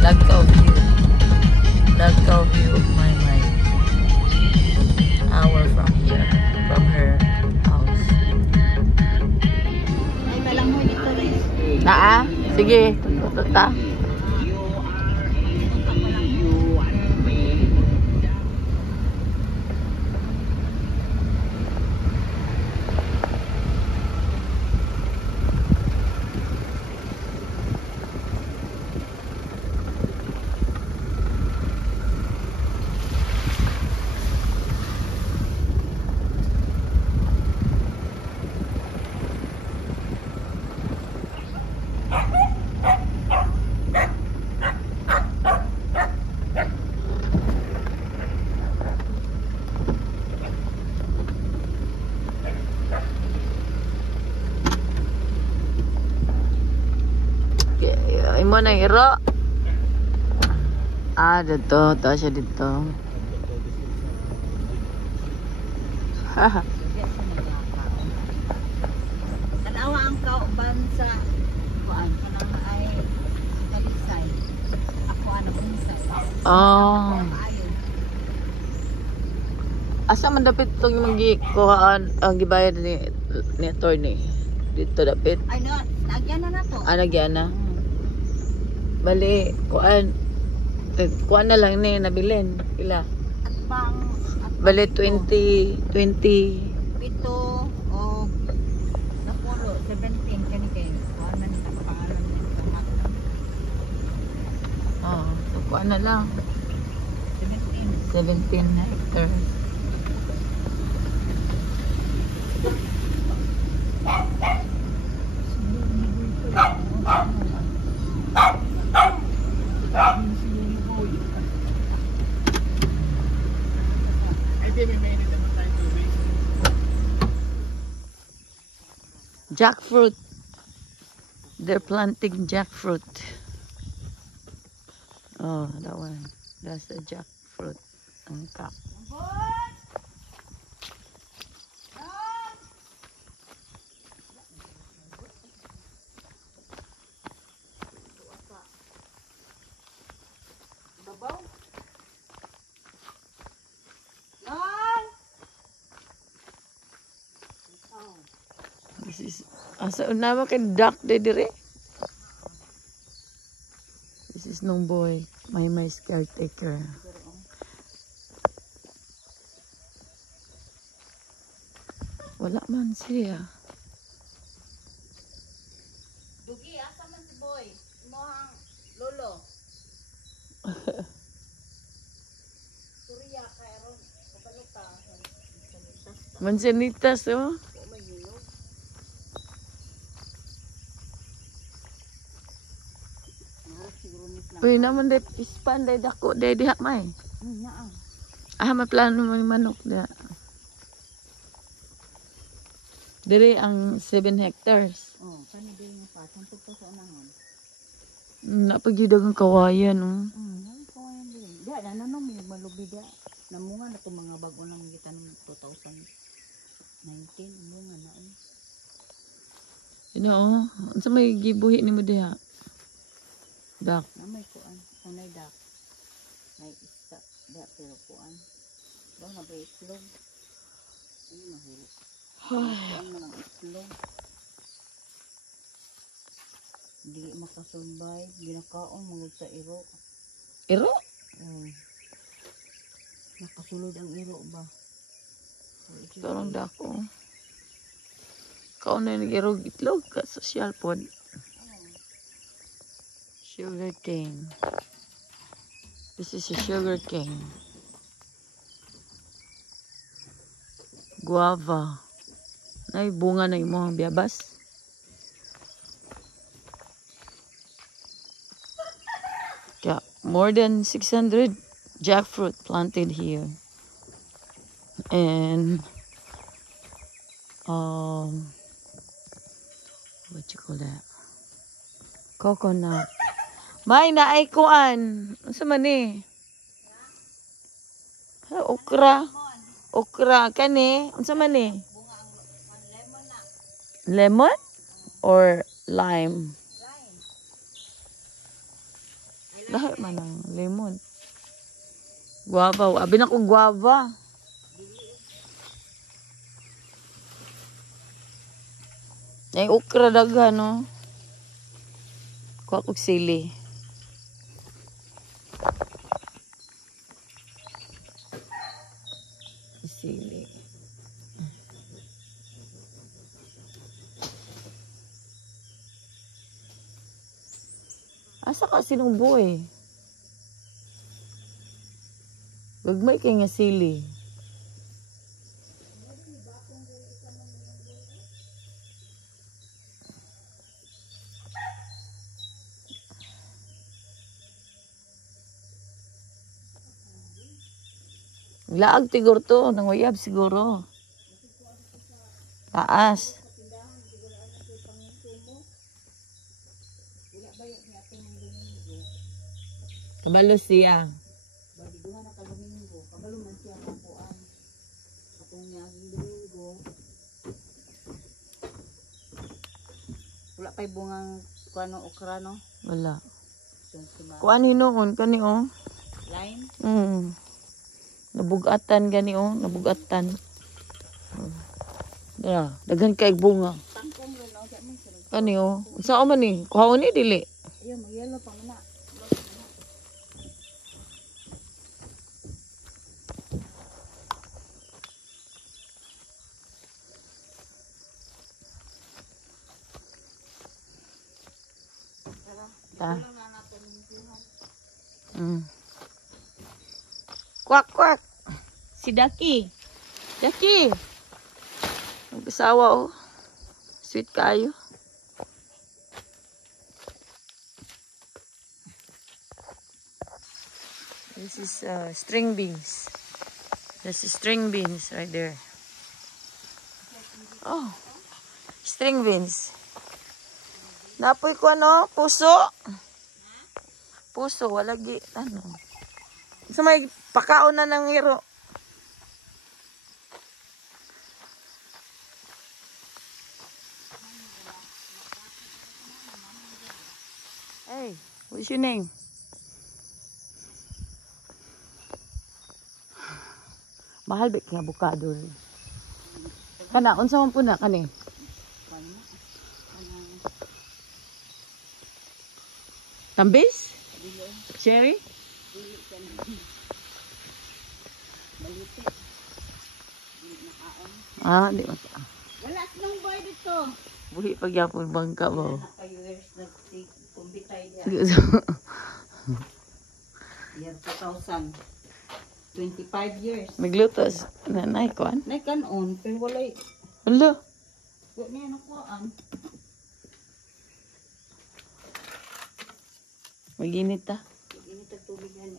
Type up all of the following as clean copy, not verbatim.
Lagkaw view. Lagkaw view of my mind. Hour from here. From her house. Ay, kalang mo dito rin. Naa? Sige. Tuta. Imo na iro. Dito. Ito siya dito. Haha. Tanawa ang kauban sa kuan kanang ay kalisay. Ako ano unsay. Oh. Asa man dapat itong magikuhaan ang gibayad ni attorney? Dito dapat. Ay no, nagyan na to. Nagyan na. Bali, kuan na lang ni nabilin. Ila. At pang Bali 20 pito o napuro 17 kani kay kuan man ta pangalan ni pangalan. so kuan na lang. 17 hectares. Jackfruit. They're planting jackfruit. Oh, that one. That's the jackfruit. Ang kap. This is asa unama kay duck de dire. This is nung boy, my caretaker. Wala man siya. Dugi asa man si boy? Imo ang lolo. Surya kay ron kapaluta. Mansanitas oh. Uy, naman dahil ispan dahil dako dahil diha may. May plano mo yung manok da. Diri ang 7 hectares. Oh, kani din yung pa. Sampog to sa unangon. Napagyudag ang kawayan oh. Kawayan din. Diya, nanom yung malubi diya. Namunga na itong mga bago ng gitan 2019. Namunga na oh. You know, unsa may gibuhi nimo diha? Dak. Namay kuan, unay dak. May isda, da pero kuan. Daw na ba itlog? Ay mahiro. Kuan na lang itlog. Di makasumbay, ginakaon mangud sa iro. Iro? Nakasulod ang iro ba? Torong dako. Kaon na nag-irog itlog ka social pod. Sugar cane. This is a sugar cane. Guava. Ay, bunga na yung mga biyabas. Yeah, more than 600 jackfruit planted here. And what you call that? Coconut. May naay kuan. Unsa man ni? Okra. Okra kani. Unsa man ni? Lemon or lime? Dahil man ang lemon. Guava. Abi na ko guava. Ay okra daga no. Kuha kog sili. Sili. Asa ka sinuboy? Gagmay kay nga sili. Laag tigor to, nanguyab siguro. Taas. Kabalo siya. Baliguhan na ka-Domingo. Kabalo man siya mapuan. Atong niyaging Domingo. Wala pa'y bungang kuano okra no? Wala. So, Kuan hinoon kani oh. lime? Nabugatan gani oh, nabugatan. Daghan kay bunga. Tangkong rin no? Diyan man sila. Kani oh. Unsa man ni? Kuhaon ni dili. Ayun, mag-yellow pa muna. Ta. Kwak kwak. Si Daki. Daki. Ang kasawa oh. Sweet kayo. This is string beans. This is string beans right there. Oh. String beans. Napoy ko ano? Puso? Puso, walagi. Ano? Sa may pakaon na ng hiro. Hey, what's your name? Mahal ba kaya avocado rin? Kana, unsa man po na kani? Tambis? Cherry? Ah, di ba? Wala sinong boy dito. Buhi pagyapon bangka ba? Naka-years nag-kumbitay niya. Year 2000. 25 years. Nagluto nanay ko an. Nagkanon, pero walay. Hello. Wala niya nakuhaan. Maginit ta. Init ang tubig yan.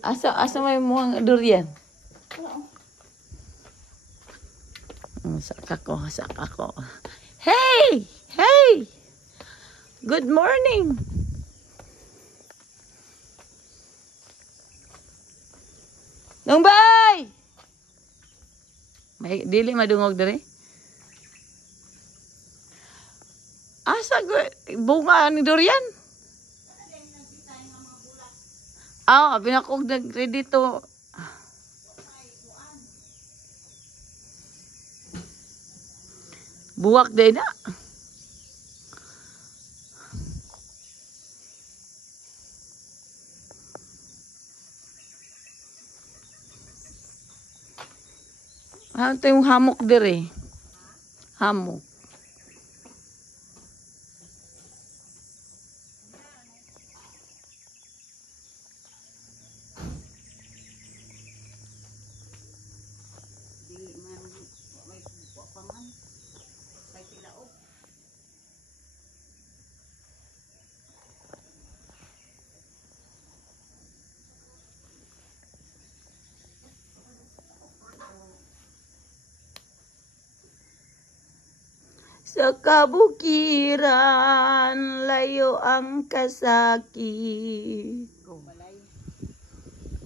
Asa may muhang durian? Oo. Sak ako. Hey! Hey! Good morning! Nungbay! May dili madungog dere? Asa bunga ni durian? Ah, binakog nag-ready to. Buwak din na. Ano ito yung hamok dire? Hamok. Sa kabukiran, layo ang kasakit. Oh.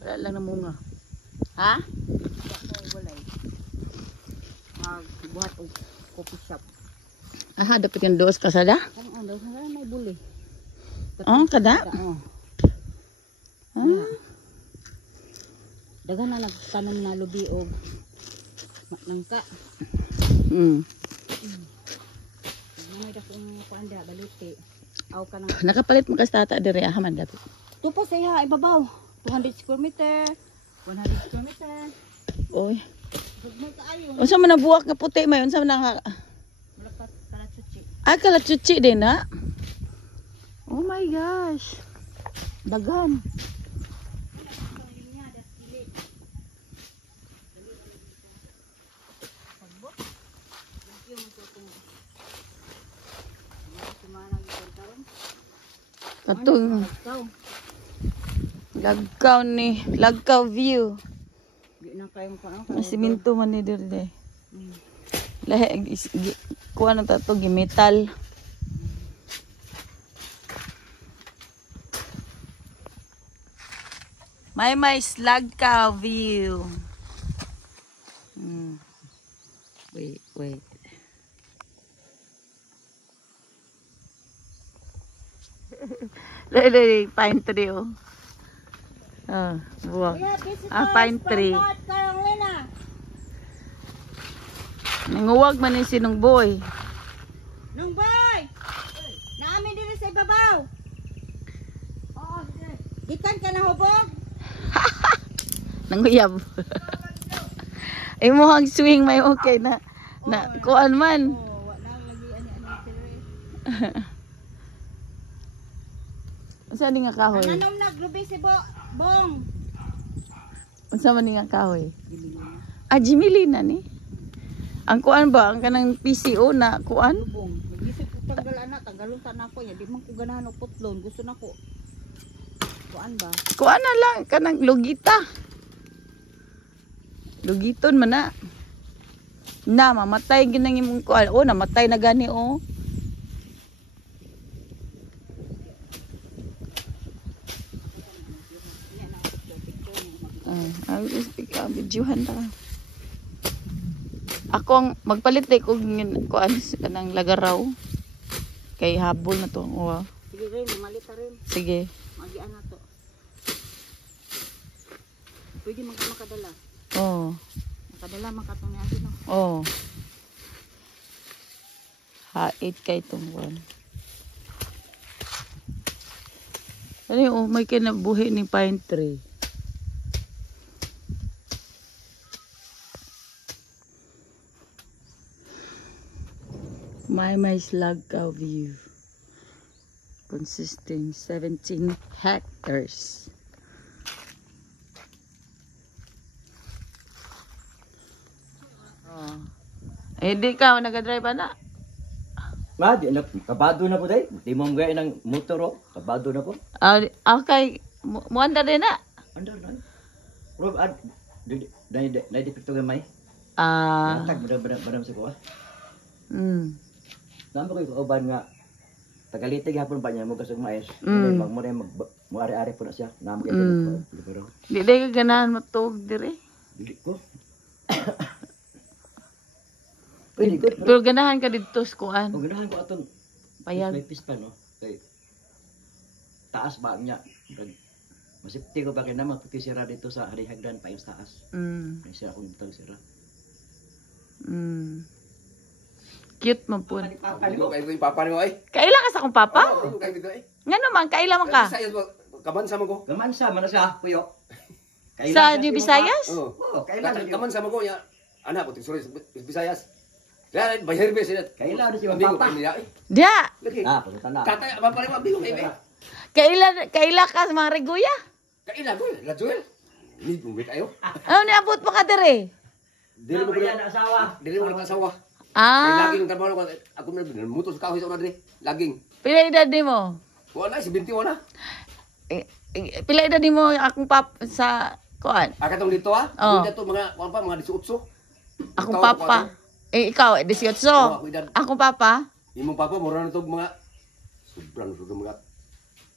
Wala lang na munga. Ha? Walay. Buhat og coffee shop. Aha, dapat yung doos kasada? Ang daw may buli. Oh, kada? Oo. Ah. Daghan na nagtanom na lubi og nangka. May dakong kuan dia balite. Aw ka nang Nakapalit mo kastata diri ahaman dapat. tupo sa iya ibabaw. 200 square meter. 100 square meter. Oy. Gugmay kaayo. Unsa man nabuwak nga puti may unsa man nga Mulakat kalatsuchi. kalachuchi din na. Oh my gosh. Daghan. Katong lagkaw view. Di na kayong paano. Siminto man ni diri. Lahi kuha na tato metal. May Lagkaw view. Wait. Lay pine tree oh. Buwag. Pine tree. Nanguwag man ni sinong boy. Nung boy! Naami diri sa ibabaw. Oo, gikan ka na hubog. Nanguyab. Ay mo ang swing may okay na kuan man. Wala lagi ani tiri. Unsa ni nga kahoy? Nanom naglubi si Bong. Unsa man ni nga kahoy? Jimilina ni. Ang kuan ba ang kanang PCO na kuan? Bong. Magisip ko tanggalon ta nako ya di man ko ganahan og putlon. Gusto nako. Kuan ba? Kuan na lang kanang lugita. Lugiton man na. Na mamatay ginang imong kuan. Oh, namatay na gani oh. I'll just pick up videohan ta. Akong magpalit day ko kuan kanang lagaraw. Kay habol na to. Oh. Sige rin, malita rin. Sige. Magian na to. Pwede makadala. Oh. Makadala makatong ni Ate no. Oh. Hait kay itong one. Ano may kinabuhi ni pine tree. My Lagkaw view. Consisting 17 hectares. Di ka nagadrive na? Di na kabado na po day. Di mo gaya ng motor oh. Kabado na po. Okay, muanda din na. Andar na. Rob na dipito gamay. Tag badam sa ko. Namo ko uban nga tagalitig hapon pa niya mo kasog mais. Mo ari-ari po na siya. Namo kay pero. Di ka ganahan matug dire. Dili ko. Pwede ko. Pero ganahan ka dito sa kuan. Ganahan ko aton Payag. may pispan no. Kay taas ba niya. Masipti ko ba kay naman puti sira dito sa hagdan pa yung taas. May sira akong butang sira. Cute man po. Ano kayo yung papa niyo ay? Kaila ka sa akong papa? Oo, kayo dito eh. Nga naman, kaila man ka? Kaman sama ko. Gaman sa mana sa kuyo. Sa New Visayas? Oo, kailan Kaman sama ko ya. Anak ko sorry Visayas. Kaya bayar be sila. Kailan si Amigo papa. kayo niya eh. Dia. Punta na. Tatay papa ni amigo kayo. Kaila ka sa mga reguya? Kaila ko, la Joel. Ni bumit ayo. Ano niabot mo ka dire? Dili mo ko na asawa. Dili mo ka asawa. Kaya laging trabaho ko ako na mutos kahoy sa una dire. Laging. Pila edad ni mo? Wala si 21 na. Pila edad ni mo akong pap sa kuan? Akatong dito ah. Oo. Dito mga kuan pa mga 18. Akong papa. Ikaw 18. Akong papa? Imong papa mura na to mga sobrang mga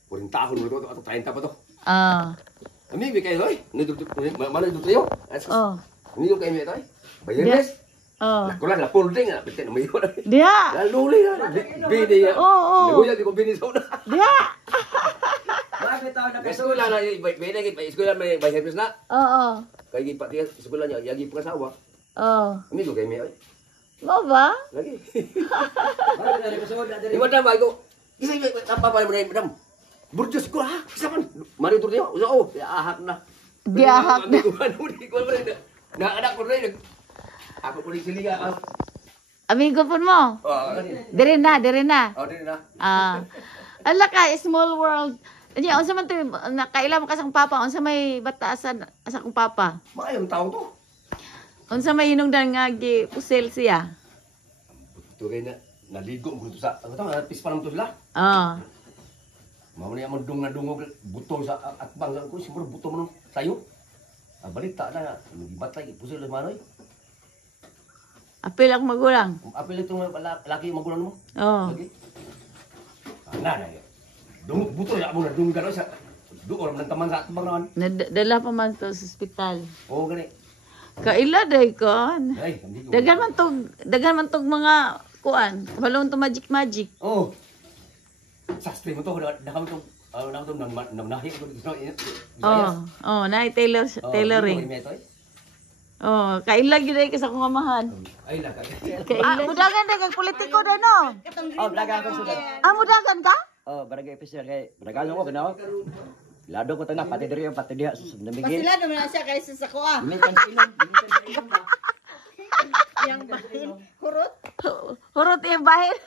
40 tahun mo to ato 30 pa to. Amigo kayo hoy. Mana dito yo? Oh. Amigo kayo ito ay. Bayar Oh. Kulang la pulding na bitin mo yun. Dia. Luli na. Bini ya. Oo. Naguya di ko bini sa una. Dia. Bakit tao na Eskwela na, may lagi, eskwela may service na. Oo. Kaya gipati eskwela niya, yagi pangasawa. Oo. Amigo kay may, Mo ba? lagi. Bakit na kasod na Di madam, ay ko, isa napapalay mo na yung madam. Burjos ko, ha? Isa man. Mari tur niyo, usa ko, ahak na. Diahak na. Di ko rin, na anak ko rin. Ako ko rin siliga. Amigo po mo. Dire na, dire na. Oh, din na. Ah. Ala ka, small world. Anya, unsa man to nakailam ka sang papa, unsa may batasan asa kong papa? Maayong tao to. Unsa may hinungdan nga gi pusel siya? Ito kay na, naligo mo ito sa, ano to, napis pa naman to sila. Ah. Mao na yung dung na dungog, buto sa atbang, ko siguro buto mo nung tayo. Balita na, magibatay, pusil na manoy. Apil ako magulang. Apil itong laki yung magulang mo. Oh. Lagi. Na. Dungog buto, ya mo na dungog gano'n sa, doon ng taman sa atbang naman. Nadala pa man to sa ospital. Oo, gani. Kaila day kon. Ay, hindi ko. Dagan man tog mga kuan. Balon to magic. Oo. Sastre mo to, nakam to, nahi ko dito. Oh, na tailoring. Oh, kaila gyud ay sa kong amahan. Ay, laka. Mudagan day kag politiko day no. Oh, blaga ko sila. Mudagan ka? Oh, barangay officer kay barangay ko ganaw. Lado ko tanah pati diri pati diha namigil. Sila naman siya kaysa sa kuha. Ini kan silong ba? Yang bahin. Hurot. Hurot yung bahin.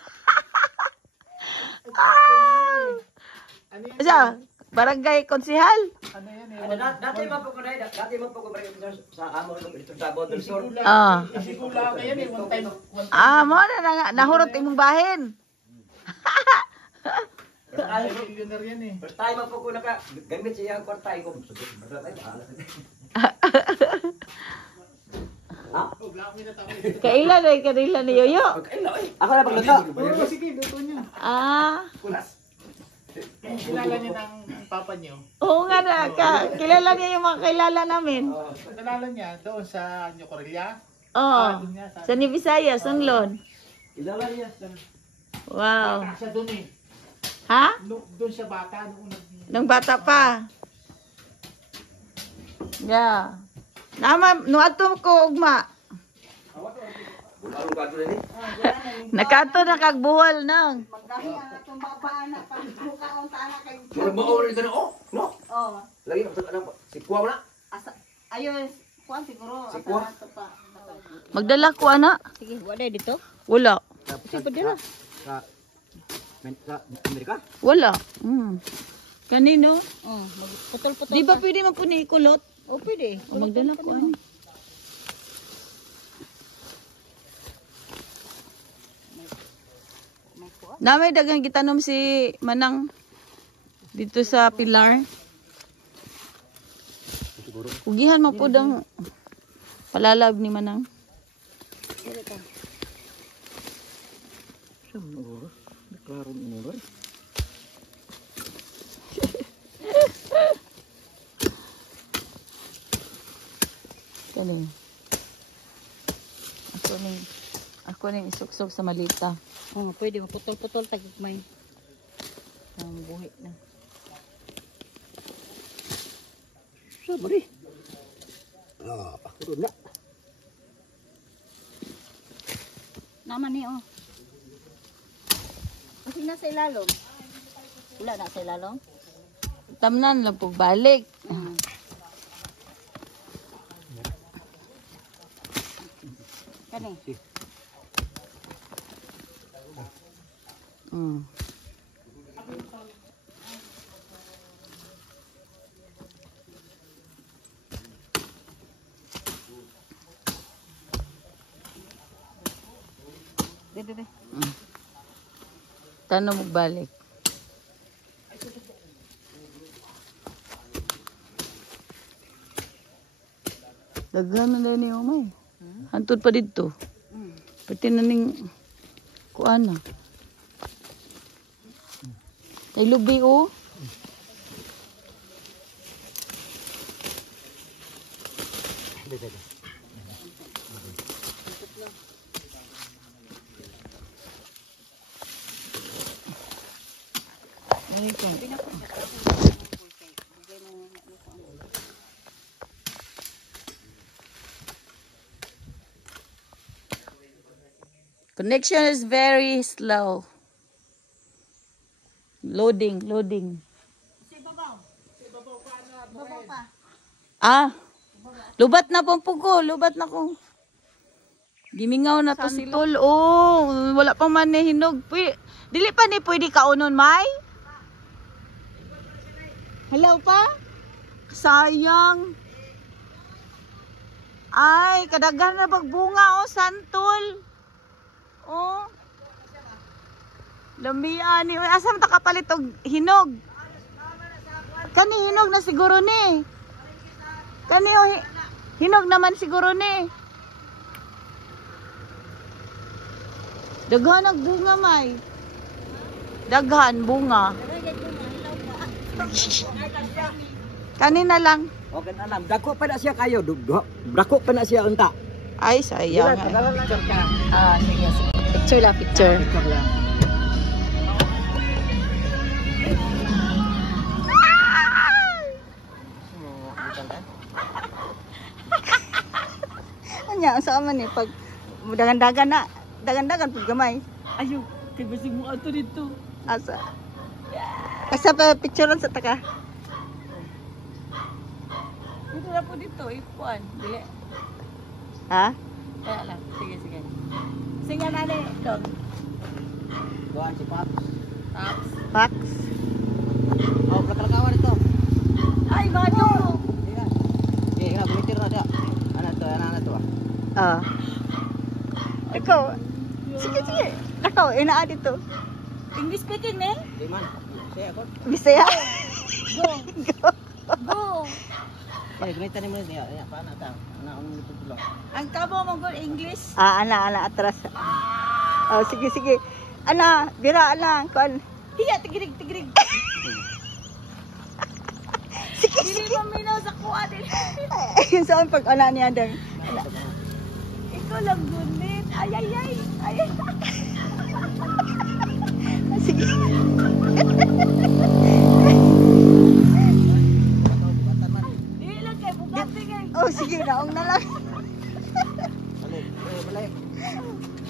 Siya, barangay konsihal. Ano dati man po ko barangay officer sa amo dito sa Bondol Sur. Ah. Kasi kula ka yan eh, one time. Mo na nahurot imong bahin. Millionaire yan eh. First time po ko gamit siya ang kwarta ko. Kaila day kanila ni Yoyo. Ako na pagluto. Oo, sige, luto niyo. Kilala niya ng papa niyo. Oo nga na, kilala niya yung mga kilala namin. Kilala niya doon sa New Corilla. Oo, sa Ni Visayas, Sunlon. Kilala niya. Wow. Siya doon eh. Ha? Doon siya bata. Nung bata pa. Yeah. Nuadto ko ugma. Bulalong ka rin eh. Nakato na kag buhol nang. Magahi ang atong babaan na pagbukaon ta na kay. Murag mo rin ka na, oh, no? Oh, Lagi na, si Kuwa mo na. ayo kuan siguro Si asa Kuwa? nato pa. Magdala ko ana. Sige, wala dito. Wala. Sige, padala. Sa Amerika? Wala. Kanino? Oh, putol-putol. Di ba pwede man po ni kulot? Oh, pwede. Magdala ko ano. Namay dagang gitanom si Manang dito sa Pilar. Ugihan man po dang palalab ni Manang. Klaro ni ba? Kani. Ako ning isuksok sa malita. Oh, pwede maputol-putol tagigmay. Ang buhi na. Sabari. Ako doon na. Naman ni oh. Kasi nasa ilalom. Wala na sa ilalom. Tamnan lang po balik. Kani. Bebe. Tanong mo balik. Daghan na ni umay. Hantod pa dito. Pati na ning kuan na. Kay lubi o. Ay, Connection is very slow. Loading. Ah, lubat na po ko, lubat na ko. Gimingaw na to si Tol. Oh, wala pang man ni hinog. Dili pa ni pwede kaunon, May? Hello pa? Sayang. Ay, kadaghan na bagbunga, oh, santol. Oh. Lamian ni. Asa man ta kapalit og hinog? Kani hinog na siguro ni. Kani oh, hinog naman siguro ni. Daghan ang bunga, May. Daghan bunga. Kanina lang. Okay na lang. Dako pa na siya kayo. Dako pa na siya unta. Ay, sayang. Picture ka. Ah, sige. Picture lang, picture. Picture lang. Anya, sa man ni pag dagan-dagan na, dagan-dagan pag gamay. Ayo, kay basig mo ato dito. Asa. Asa pa picture sa taka. Dito na po dito, ikuan. Dili. Ha? Kaya lang. Sige. Sige na ni, dog. Doan si Paps. Taps. Pax. Oh, kakalakawan ito. Ay, bado! Okay, nga gumitir na siya. Ano to? Ah. Ikaw. Sige. Ikaw, inaa dito. English speaking, ne? Di man. Siya ako. Bisaya. Go! Eh, gumitir mo niya. Paano ta? Ano nito tulo? Ang kabo mong good English. Ana atras. Oh, sige. Ana, bira lang kon. Hiya, tigirig. Dili mo minaw sa kuha din. Ayun saan pag ana niya dang. Ikaw lang gunit. Ay. Sige. Dili lang kay bugati kay. Oh, sige, naong na lang. Balik.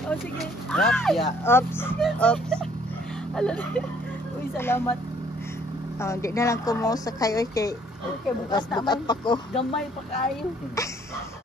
Oh, sige. Rap, ya. Oops. Alam. Uy, salamat. Oh, di na lang ko mo sa kayo kay Okay, bukas bukas pa ko. Gamay pa kayo.